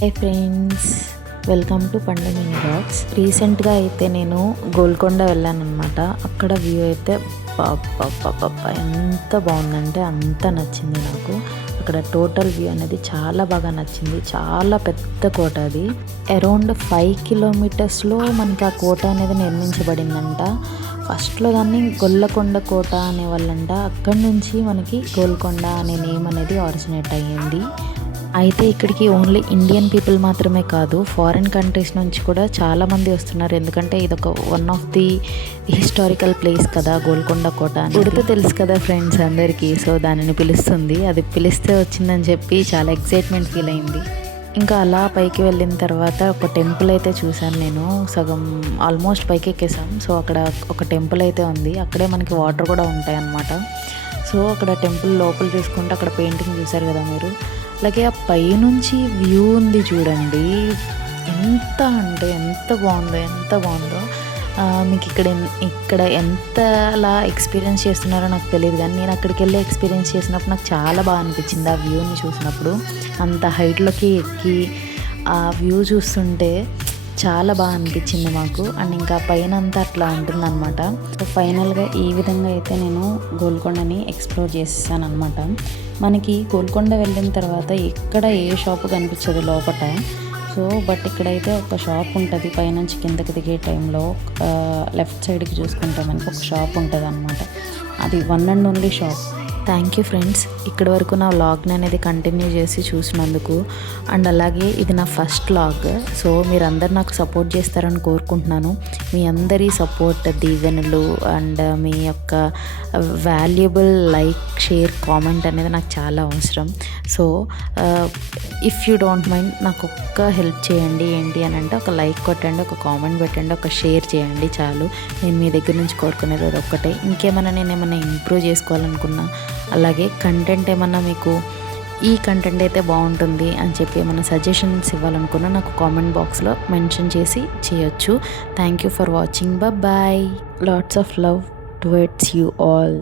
Hi friends, welcome to పండు mini blogs. రీసెంట్గా అయితే నేను గోల్కొండ వెళ్ళాను అనమాట. అక్కడ వ్యూ అయితే ఎంత బాగుందంటే అంత నచ్చింది నాకు. అక్కడ టోటల్ వ్యూ అనేది చాలా బాగా నచ్చింది. చాలా పెద్ద కోట అది. అరౌండ్ 5 కిలోమీటర్స్లో మనకి ఆ కోట అనేది నిర్మించబడిందంట. ఫస్ట్లో దాన్ని గొల్లకొండ కోట అనేవాళ్ళంట. అక్కడి నుంచి మనకి గోల్కొండ అనే నేమ్ అనేది ఆరిజినేట్ అయ్యింది. అయితే ఇక్కడికి ఓన్లీ ఇండియన్ పీపుల్ మాత్రమే కాదు, ఫారిన్ కంట్రీస్ నుంచి కూడా చాలామంది వస్తున్నారు. ఎందుకంటే ఇదొక one of the historical place కదా గోల్కొండ కోట. ఉడితే తెలుసు కదా ఫ్రెండ్స్ అందరికీ. సో దానిని పిలుస్తుంది, అది పిలిస్తే వచ్చిందని చెప్పి చాలా ఎక్సైట్మెంట్ ఫీల్ అయింది. ఇంకా అలా పైకి వెళ్ళిన తర్వాత ఒక టెంపుల్ అయితే చూశాను నేను. సగం ఆల్మోస్ట్ పైకి ఎక్కేసాం. సో అక్కడ ఒక టెంపుల్ అయితే ఉంది. అక్కడే మనకి వాటర్ కూడా ఉంటాయి అన్నమాట. సో అక్కడ టెంపుల్ లోపల చూసుకుంటే అక్కడ పెయింటింగ్ చూశారు కదా మీరు. అలాగే ఆ పైనుంచి వ్యూ ఉంది చూడండి, ఎంత అంటే ఎంత బాగుందో. మీకు ఇక్కడ ఎంతలా ఎక్స్పీరియన్స్ చేస్తున్నారో నాకు తెలియదు, కానీ నేను అక్కడికి వెళ్ళి ఎక్స్పీరియన్స్ చేసినప్పుడు నాకు చాలా బాగా అనిపించింది. ఆ వ్యూని చూసినప్పుడు అంత హైట్లోకి ఎక్కి ఆ వ్యూ చూస్తుంటే చాలా బాగా అనిపించింది మాకు. అండ్ ఇంకా పైన అంతా అట్లా ఉంటుందన్నమాట. సో ఫైనల్గా ఈ విధంగా అయితే నేను గోల్కొండని ఎక్స్ప్లోర్ చేసేసాను అనమాట. మనకి గోల్కొండ వెళ్ళిన తర్వాత ఎక్కడ ఏ షాపు కనిపించదు లోపల. సో బట్ ఇక్కడైతే ఒక షాప్ ఉంటుంది. పైనుంచి కిందకి దిగే టైంలో లెఫ్ట్ సైడ్కి చూసుకుంటే మనకి ఒక షాప్ ఉంటుంది అనమాట. అది one and only shop. Thank you friends, ఇక్కడి వరకు నా వ్లాగ్ని అనేది కంటిన్యూ చేసి చూసినందుకు. అండ్ అలాగే ఇది నా ఫస్ట్ వ్లాగ్. సో మీరందరూ నాకు సపోర్ట్ చేస్తారని కోరుకుంటున్నాను. మీ అందరి సపోర్ట్, దీవెనలు అండ్ మీ యొక్క వాల్యుబుల్ లైక్, షేర్, కామెంట్ అనేది నాకు చాలా అవసరం. So if you don't mind నాకు ఒక్క హెల్ప్ చేయండి. ఏంటి అని అంటే ఒక లైక్ కొట్టండి, ఒక కామెంట్ పెట్టండి, ఒక షేర్ చేయండి, చాలు. నేను మీ దగ్గర నుంచి కోరుకునేది అది ఒక్కటే. ఇంకేమైనా నేను ఏమైనా ఇంప్రూవ్ చేసుకోవాలనుకున్నా, అలాగే కంటెంట్ ఏమన్నా మీకు ఈ కంటెంట్ అయితే బాగుంటుంది అని చెప్పి ఏమైనా సజెషన్స్ ఇవ్వాలనుకున్నా నాకు కామెంట్ బాక్స్లో మెన్షన్ చేసి చేయొచ్చు. Thank you for watching. Bye. Lots of love towards you all.